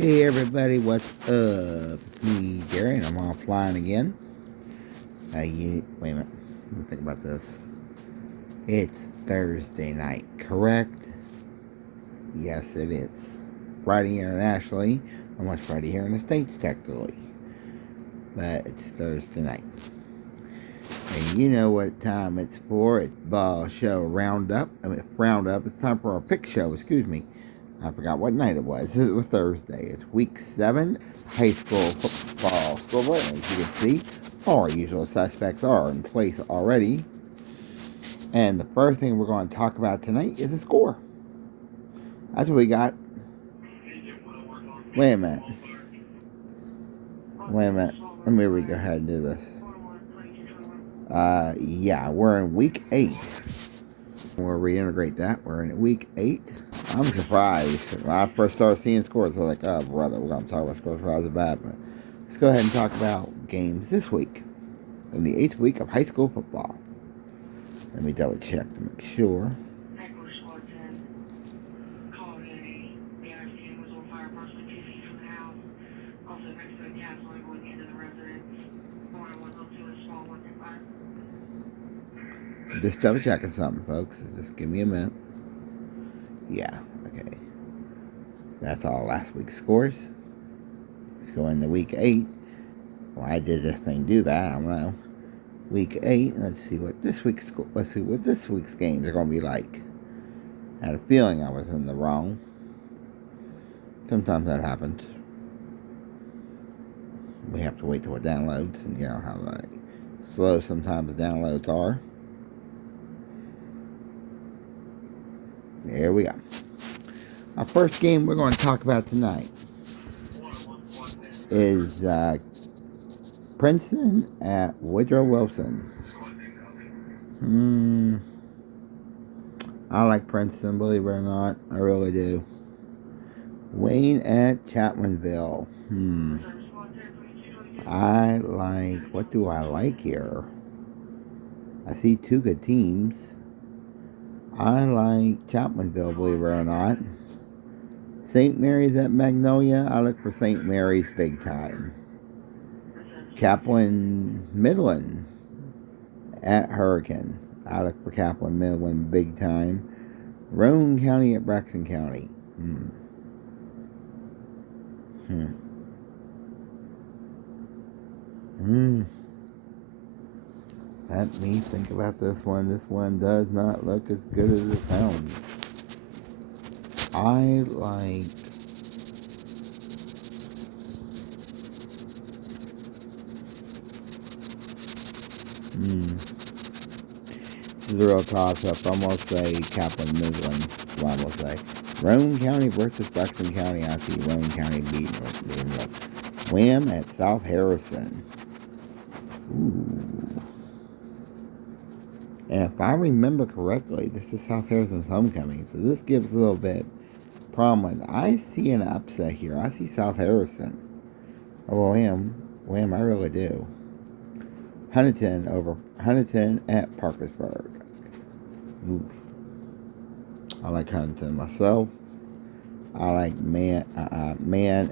Hey everybody, what's up? It's me, Gary, and I'm offline again. Wait a minute. Let me think about this. It's Thursday night, correct? Yes, it is. Friday internationally, almost Friday here in the States, technically. But it's Thursday night. And you know what time it's for. It's Ball Show Roundup. Roundup. It's time for our pick show, excuse me. I forgot what night it was. It was Thursday. It's week 7, high school football scoreboard. As you can see, all our usual suspects are in place already. And the first thing we're going to talk about tonight is the score. That's what we got. Wait a minute. Let me go ahead and do this. Yeah, we're in week 8. We'll reintegrate that. We're in week 8. I'm surprised. When I first started seeing scores, I was like, oh, brother, we're going to talk about scores right off the bat. But let's go ahead and talk about games this week in the 8th week of high school football. Let me double check to make sure. Just double checking something, folks. Just give me a minute. Yeah, okay. That's all last week's scores. Let's go into week 8. Why did this thing do that? I don't know. Week 8. Let's see what this week's games are going to be like. I had a feeling I was in the wrong. Sometimes that happens. We have to wait till it downloads, and you know how like slow sometimes the downloads are. There we go. Our first game we're going to talk about tonight is Princeton at Woodrow Wilson. I like Princeton, believe it or not. I really do. Wayne at Chapmanville. What do I like here? I see 2 good teams. I like Chapmanville, believe it or not. St. Mary's at Magnolia. I look for St. Mary's big time. Kaplan Midland at Hurricane. I look for Kaplan Midland big time. Roane County at Braxton County. Let me think about this one. This one does not look as good as it sounds. I like this is a real toss-up. I'm going to say Kaplan Midland. Well, I'm going to say Roane County versus Braxton County. I see Roane County beating Wham at South Harrison. Ooh. And if I remember correctly, this is South Harrison's homecoming, so this gives a little bit problem. I see an upset here. I see South Harrison. Oh, Wham, I really do. Huntington at Parkersburg. Ooh. I like Huntington myself. I like Man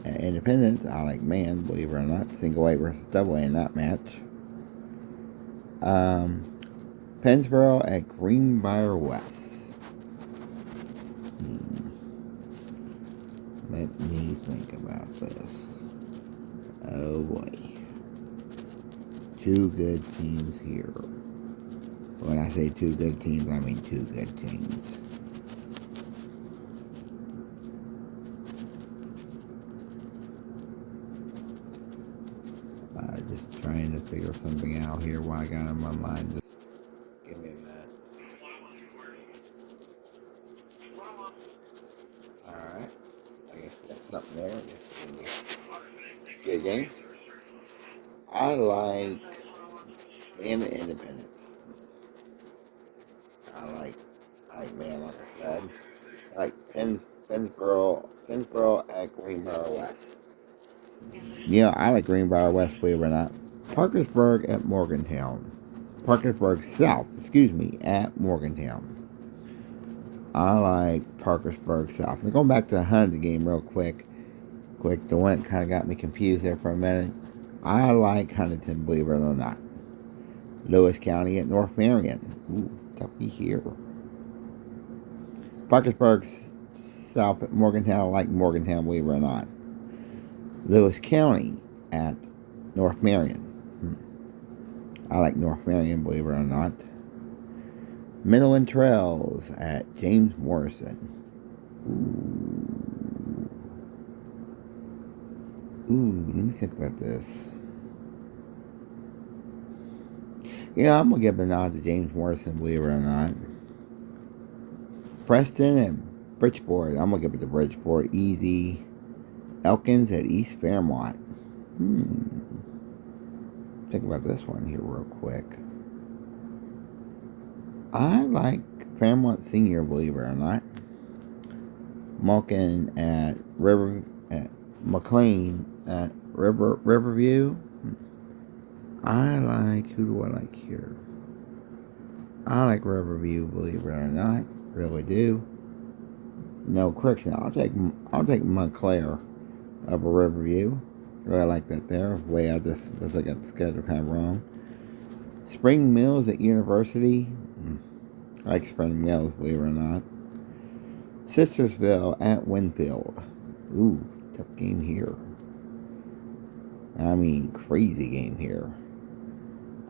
at Independence. I like Man, believe it or not. Single A versus double A in that match. Pennsboro at Greenbrier West. Let me think about this. Oh boy. 2 good teams here. When I say 2 good teams, I mean 2 good teams. Just trying to figure something out here while I got in my mind. Just give me a minute. Alright. I guess that's something there. Good game. I like Man at Independence. I like Man, like I said. I like Pennsboro at Greenbrier West. Yeah, I like Greenbrier West, believe it or not. Parkersburg at Morgantown. Parkersburg South, at Morgantown. I like Parkersburg South. And going back to the Huntington game real quick. Quick, the one kind of got me confused there for a minute. I like Huntington, believe it or not. Lewis County at North Marion. Ooh, toughy here. Parkersburg, South at Morgantown. I like Morgantown, believe it or not. Lewis County at North Marion. I like North Marion, believe it or not. Midland Trails at James Morrison. Ooh, let me think about this. Yeah, I'm going to give the nod to James Morrison, believe it or not. Preston and Bridgeport. I'm going to give it to Bridgeport. Easy. Elkins at East Fairmont. Think about this one here real quick. I like Fairmont Senior, believe it or not. Malkin at McLean at Riverview. Who do I like here? I like Riverview, believe it or not. Really do. No, correction. I'll take Montclair over Riverview. Really like that there. Way I just was I got the schedule kind of wrong. Spring Mills at University. I like Spring Mills, believe it or not. Sistersville at Winfield. Ooh, tough game here. I mean, crazy game here.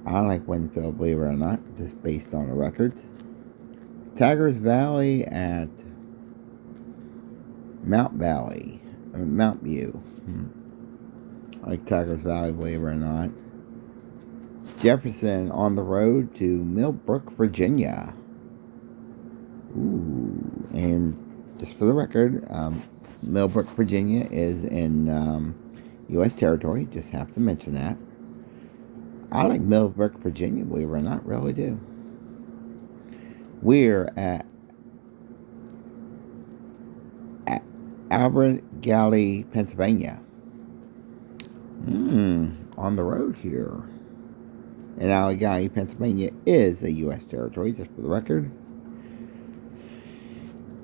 I like Winfield, believe it or not, just based on the records. Tigers Valley at Mount View. I like Tigers Valley, believe it or not. Jefferson on the road to Millbrook, Virginia. Ooh, and just for the record, Millbrook, Virginia is in U.S. territory. Just have to mention that. I like Millbrook, Virginia, believe it or not, really do. We're at Albert Galley, Pennsylvania. On the road here. And Allegheny, Pennsylvania is a U.S. territory, just for the record.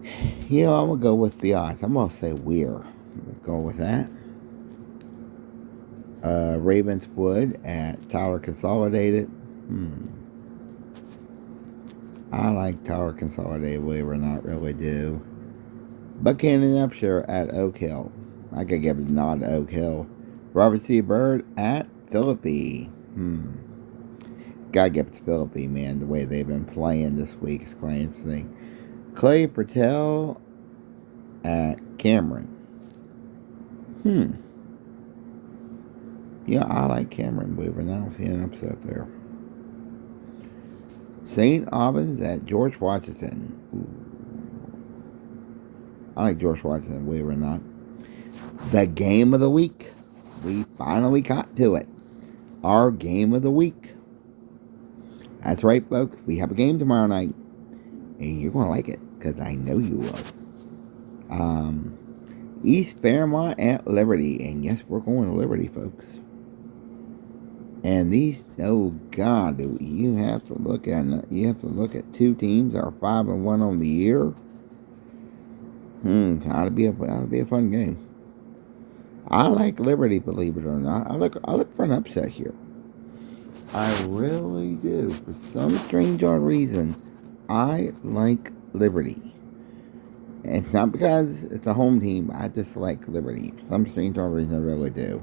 I'm going to go with the odds. I'm going to say We're. Go with that. Ravenswood at Tyler Consolidated. I like Tyler Consolidated, believe it or not, really do. Buchanan Upshur at Oak Hill. I could give a nod to Oak Hill. Robert C. Byrd at Philippi. Gotta give it to Philippi, man. The way they've been playing this week is quite interesting. Clay Patel at Cameron. Yeah, I like Cameron, believe it or not. I see an upset there. St. Albans at George Washington. I like George Washington, believe it or not. The game of the week. We finally got to it. Our game of the week. That's right, folks. We have a game tomorrow night. And you're going to like it, because I know you will. East Fairmont at Liberty. And yes, we're going to Liberty, folks. And these, oh God, you have to look at two teams that are 5-1 on the year. Ought to be a fun game. I like Liberty, believe it or not. I look for an upset here. I really do. For some strange odd reason, I like Liberty. And it's not because it's a home team. I just like Liberty. For some strange odd reason, I really do.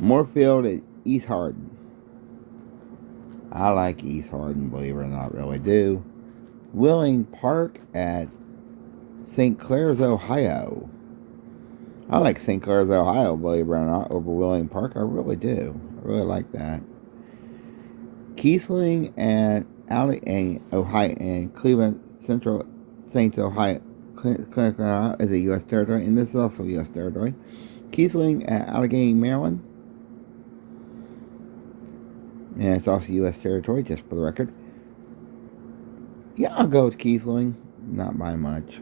Moorfield at East Hardin. I like East Hardin, believe it or not, really do. Wheeling Park at St. Clair's, Ohio. I like St. Clair's, Ohio, believe it or not, over Wheeling Park. I really do. I really like that. Kiesling at Ohio and Cleveland Central Saints, Ohio is a U.S. territory, and this is also U.S. territory. Kiesling at Allegheny, Maryland. And it's also U.S. territory, just for the record. Yeah, I'll go with Kiesling. Not by much.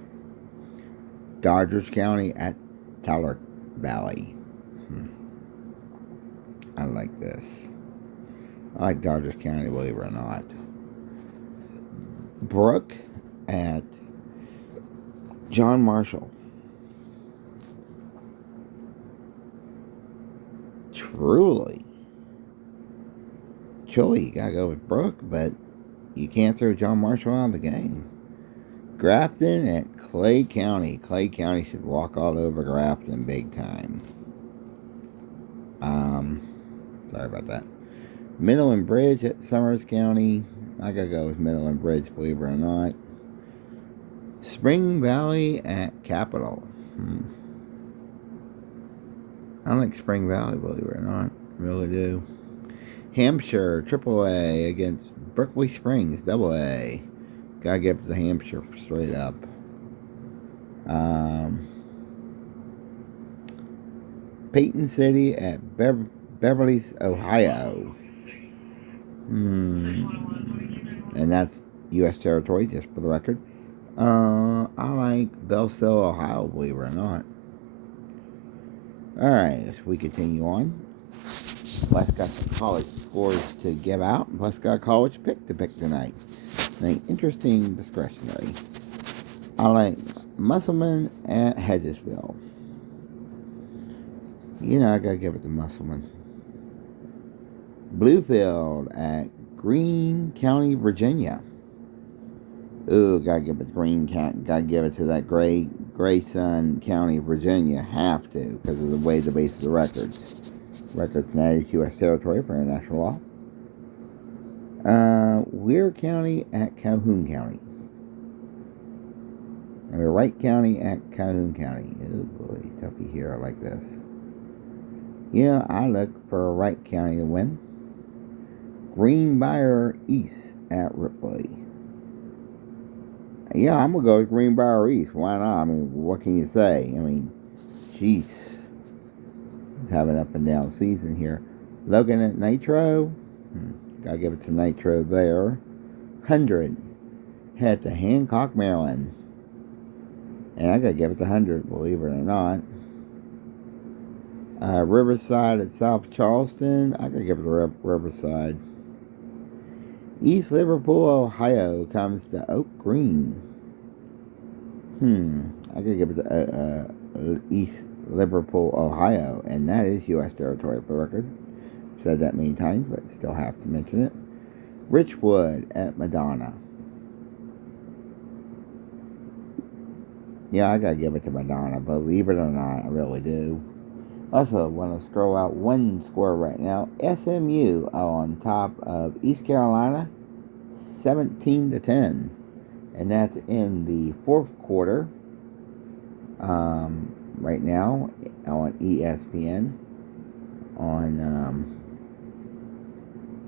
Dodgers County at Tyler Valley. I like this. I like Dodgers County, believe it or not. Brook at John Marshall. Truly. Truly, you gotta go with Brooke, but you can't throw John Marshall out of the game. Grafton at Clay County. Clay County should walk all over Grafton big time. Sorry about that. Midland Bridge at Summers County. I gotta go with Midland Bridge, believe it or not. Spring Valley at Capital. I like Spring Valley, believe it or not. Really do. Hampshire AAA against Berkeley Springs AA. Gotta give it to Hampshire straight up. Peyton City at Beverly's, Ohio. And that's U.S. territory, just for the record. I like Bellsville, Ohio, believe it or not. Alright, we continue on. West got some college scores to give out. West got a college pick to pick tonight. An interesting discretionary. I like Musselman at Hedgesville. You know, I gotta give it to Musselman. Bluefield at Greene County, Virginia. Ooh, gotta give it to Greene County. Gotta give it to that Grayson County, Virginia. Have to, because of the way the base of the records. Records now is U.S. territory for international law. Weir County at Calhoun County. Wright County at Calhoun County. Oh boy, toughy here. I like this. Yeah, I look for Wright County to win. Greenbrier East at Ripley. Yeah, I'm going to go with Greenbrier East. Why not? I mean, what can you say? I mean, jeez. He's having an up and down season here. Logan at Nitro. Gotta give it to Nitro there. 100. Head to Hancock, Maryland. And I gotta give it to 100, believe it or not. Riverside at South Charleston. I gotta give it to Riverside. East Liverpool, Ohio comes to Oak Green. I gotta give it to East Liverpool, Ohio, and that is U.S. territory for the record. Said that many times, but still have to mention it. Richwood at Madonna. Yeah, I gotta give it to Madonna, believe it or not, I really do. Also, want to scroll out one score right now. SMU on top of East Carolina, 17-10, and that's in the fourth quarter. Right now on ESPN, on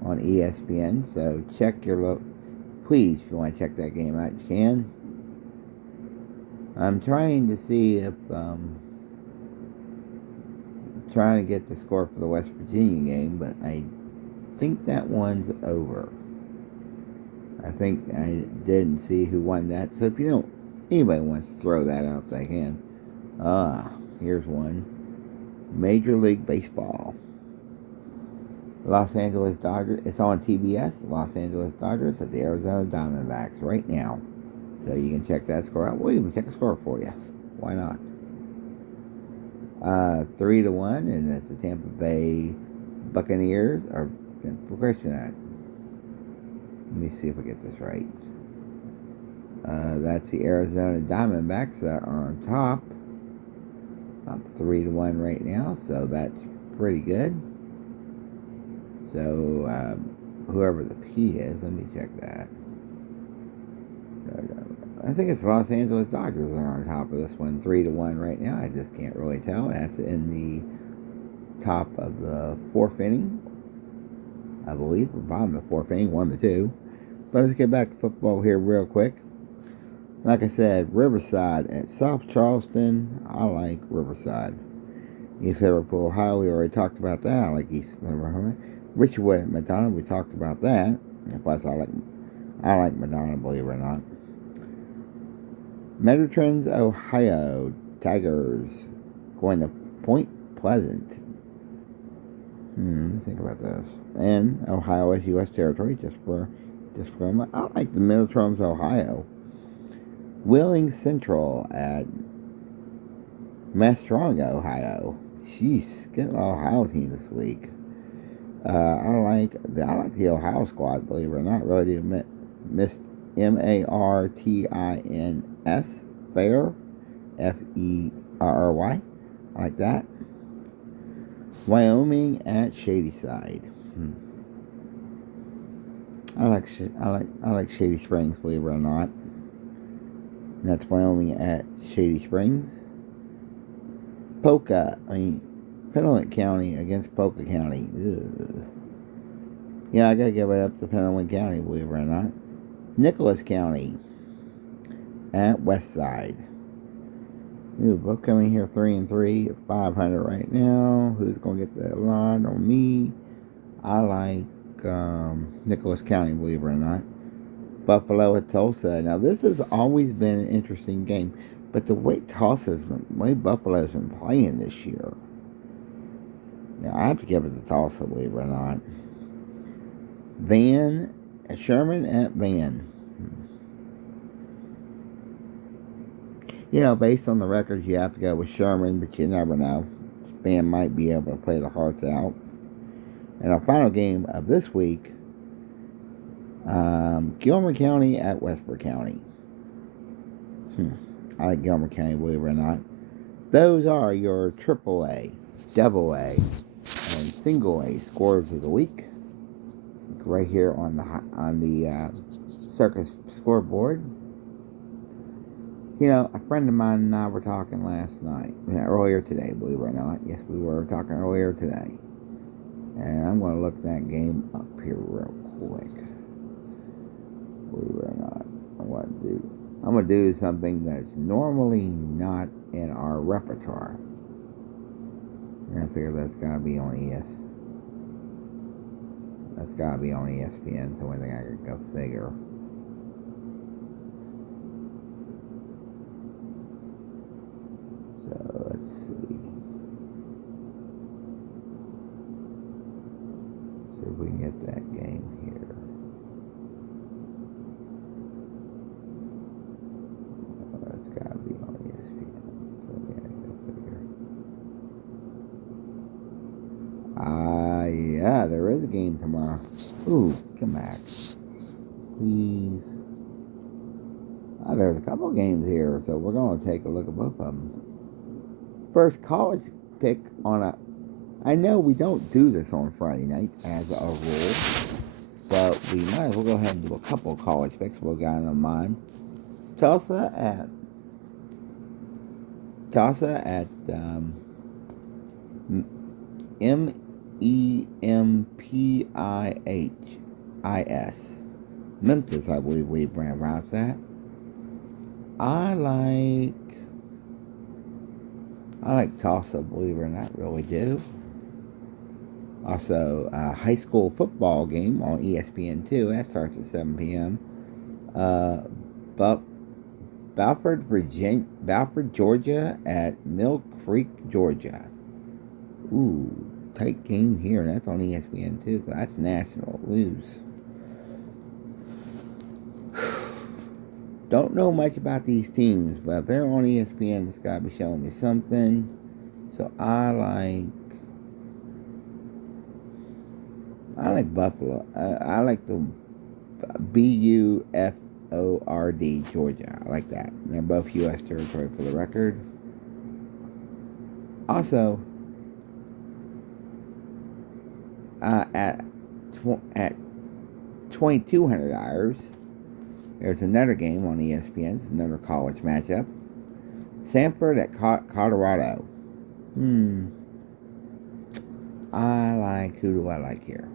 ESPN. So check your look, please. If you want to check that game out, you can. I'm trying to see if trying to get the score for the West Virginia game, but I think that one's over. I think I didn't see who won that. So if you don't, anybody wants to throw that out, they can. Here's one. Major League Baseball. Los Angeles Dodgers. It's on TBS. Los Angeles Dodgers at the Arizona Diamondbacks right now. So you can check that score out. We'll even check the score for you. Why not? 3-1, and that's the Tampa Bay Buccaneers are progression at. Let me see if I get this right. That's the Arizona Diamondbacks that are on top. 3-1 right now, so that's pretty good. So whoever the P is, let me check that. I think it's Los Angeles Dodgers that are on top of this one, 3-1 right now. I just can't really tell. That's in the top of the fourth inning, I believe, or bottom of the fourth inning, 1-2. But let's get back to football here real quick. Like I said, Riverside at South Charleston. I like Riverside. East Liverpool, Ohio, we already talked about that. I like East Liverpool. Richwood at Madonna, we talked about that. And plus, I like Madonna, believe it or not. Metrotrends, Ohio, Tigers going to Point Pleasant. Think about this. And Ohio is U.S. territory, just for I like the Metrotrends, Ohio. Wheeling Central at Mastronga, Ohio. jeez, getting Ohio team this week. I like the Ohio squad. Believe it or not, really do. Miss Martins Fair Ferry. I like that. Wyoming at Shadyside. I like Shady Springs. Believe it or not. And that's Wyoming at Shady Springs. Petaluma County against Polk County. Ugh. Yeah, I gotta give it up to Petaluma County, believe it or not. Nicholas County at Westside. Ooh, both coming here 3-3, 500 right now. Who's gonna get the line on me? I like Nicholas County, believe it or not. Buffalo at Tulsa. Now this has always been an interesting game, but the way Buffalo's been playing this year, yeah, I have to give it to Tulsa, believe it or not. Sherman at Van. Based on the records, you have to go with Sherman, but you never know. Van might be able to play the hearts out. And our final game of this week, Gilmer County at Westbrook County. I like Gilmer County, believe it or not. Those are your AAA, AA, and single A scores of the week. Right here on the Circus scoreboard. A friend of mine and I were talking last night, earlier today, believe it or not. Yes, we were talking earlier today. And I'm going to look that game up here real quick. Believe it or not, I'm going to do something that's normally not in our repertoire. And I figure that's got to be on That's got to be on ESPN, so I think I could go figure. So, let's see. See if we can get that game here. It's got to be on ESPN, so I gotta go figure. Yeah, there is a game tomorrow. Ooh, come back. Please. There's a couple games here, so we're going to take a look at both of them. First college pick I know we don't do this on Friday night as a rule, but we might as well go ahead and do a couple of college picks we've got in mind. Tulsa at MEMPIHIS. Memphis, I believe we pronounced that. I like Tulsa, believe it or not, really do. Also, a high school football game on ESPN2. That starts at 7 p.m. Balfour, Georgia at Mill Creek, Georgia. Ooh, tight game here. That's on ESPN2. That's national news. Don't know much about these teams, but if they're on ESPN, it's got to be showing me something. So I like Buffalo. I like the BUFORD, Georgia. I like that. They're both U.S. territory for the record. Also, at $2,200, there's another game on ESPN. It's another college matchup. Sanford at Colorado. Who do I like here?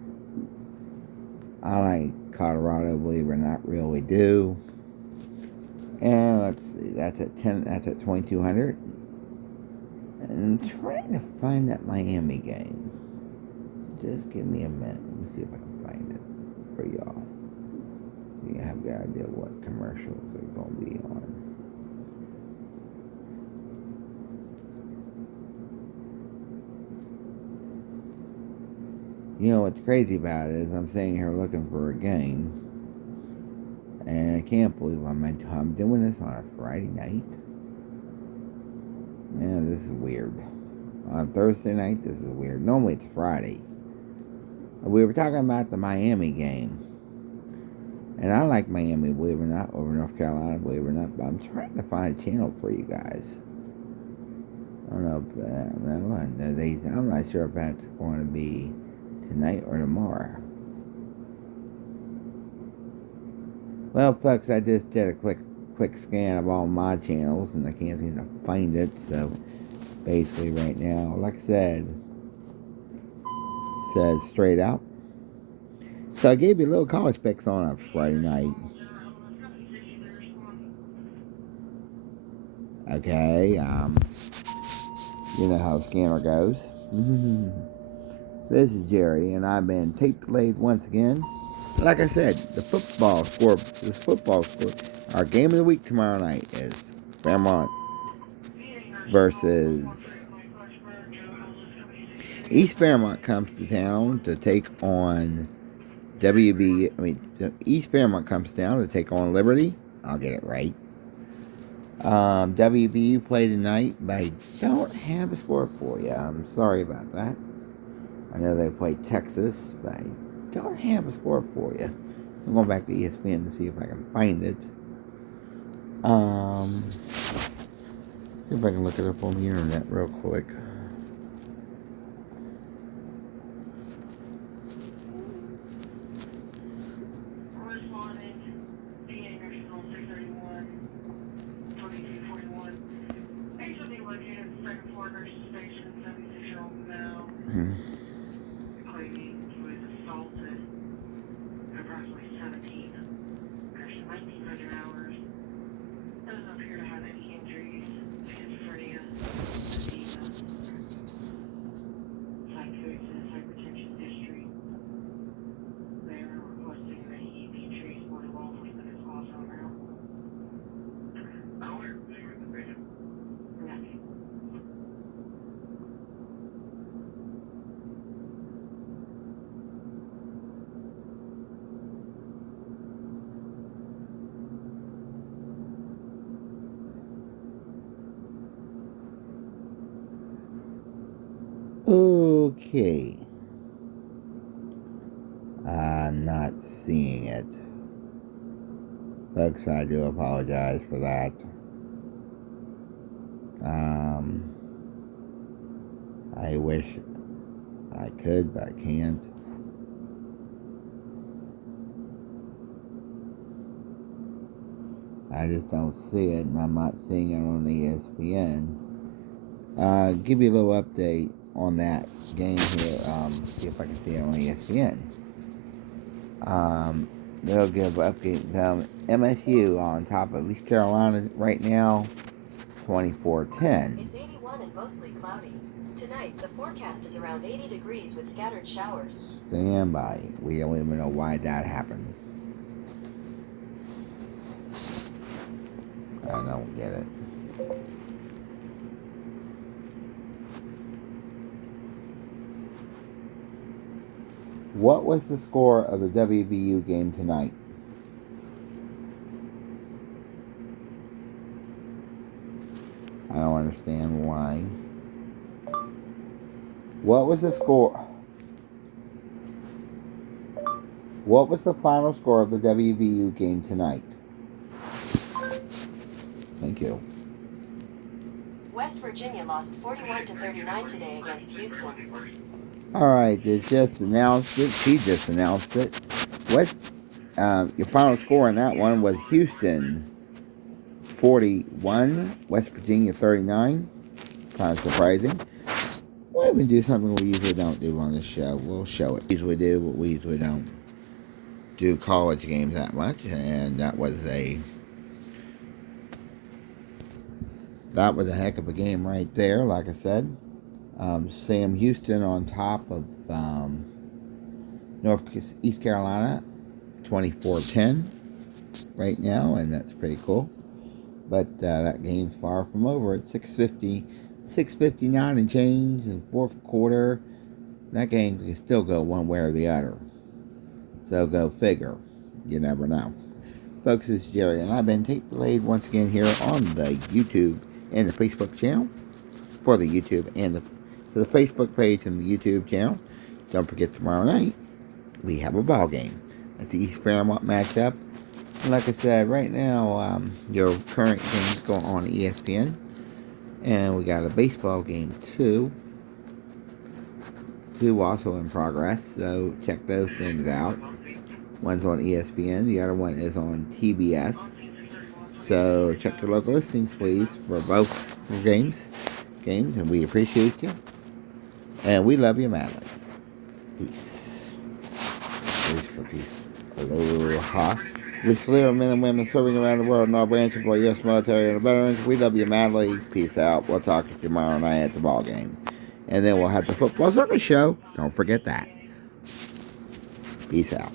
I like Colorado, believe it or not, really do. And let's see, that's at 2,200. And I'm trying to find that Miami game. So just give me a minute. Let me see if I can find it for y'all. So you have an idea what commercials are going to be on. What's crazy about it is I'm sitting here looking for a game, and I can't believe I'm doing this on a Friday night. Yeah, this is weird. on Thursday night. This is weird. Normally it's Friday. We were talking about the Miami game. And I like Miami, believe it or not, over North Carolina, believe it or not. But I'm trying to find a channel for you guys. I don't know if I'm not sure if that's going to be tonight or tomorrow. Well, folks, I just did a quick scan of all my channels, and I can't seem to find it. So basically, right now, like I said, says straight out. So I gave you a little college picks on a Friday night. Okay, you know how the scanner goes. This is Jerry, and I've been tape delayed once again. Like I said, this football score, our game of the week tomorrow night is Fairmont versus East Fairmont comes to town to take on East Fairmont comes down to take on Liberty. I'll get it right. WVU play tonight, but I don't have a score for you. I'm sorry about that. I know they play Texas, but I don't have a score for you. I'm going back to ESPN to see if I can find it. See if I can look it up on the internet real quick. Okay. I'm not seeing it. Folks, I do apologize for that. I wish I could, but I can't. I just don't see it, and I'm not seeing it on ESPN. Give you a little update on that game here. See if I can see it on ESPN. They'll give update. MSU on top of East Carolina right now, 24-10. It's 81 and mostly cloudy. Tonight, the forecast is around 80 degrees with scattered showers. Stand by. We don't even know why that happened. I don't get it. What was the score of the WVU game tonight? I don't understand why. What was the score? What was the final score of the WVU game tonight? Thank you. West Virginia lost 41-39 today against Houston. All right, they just announced it. She just announced it. Your final score on that one was Houston 41, West Virginia 39. Kind of surprising. Why don't we do something we usually don't do on this show? We'll show it. We usually do, but we usually don't do college games that much. And that was a heck of a game right there, like I said. Sam Houston on top of East Carolina, 24-10 right now, and that's pretty cool. But that game's far from over. It's 6:59 and change in fourth quarter. That game can still go one way or the other. So go figure. You never know. Folks, this is Jerry, and I've been tape delayed once again here on the YouTube and the Facebook channel. For the YouTube and the to the Facebook page and the YouTube channel. Don't forget, tomorrow night we have a ball game. It's the East Fairmont matchup. And like I said, right now your current games go on ESPN, and we got a baseball game too. Two also in progress, so check those things out. One's on ESPN, the other one is on TBS. So check your local listings, please, for both games, and we appreciate you, and we love you madly. Peace. Peace for peace. Aloha. We salute our men and women serving around the world in our branches of our U.S. military and the veterans. We love you madly. Peace out. We'll talk to you tomorrow night at the ball game. And then we'll have the football circus show. Don't forget that. Peace out.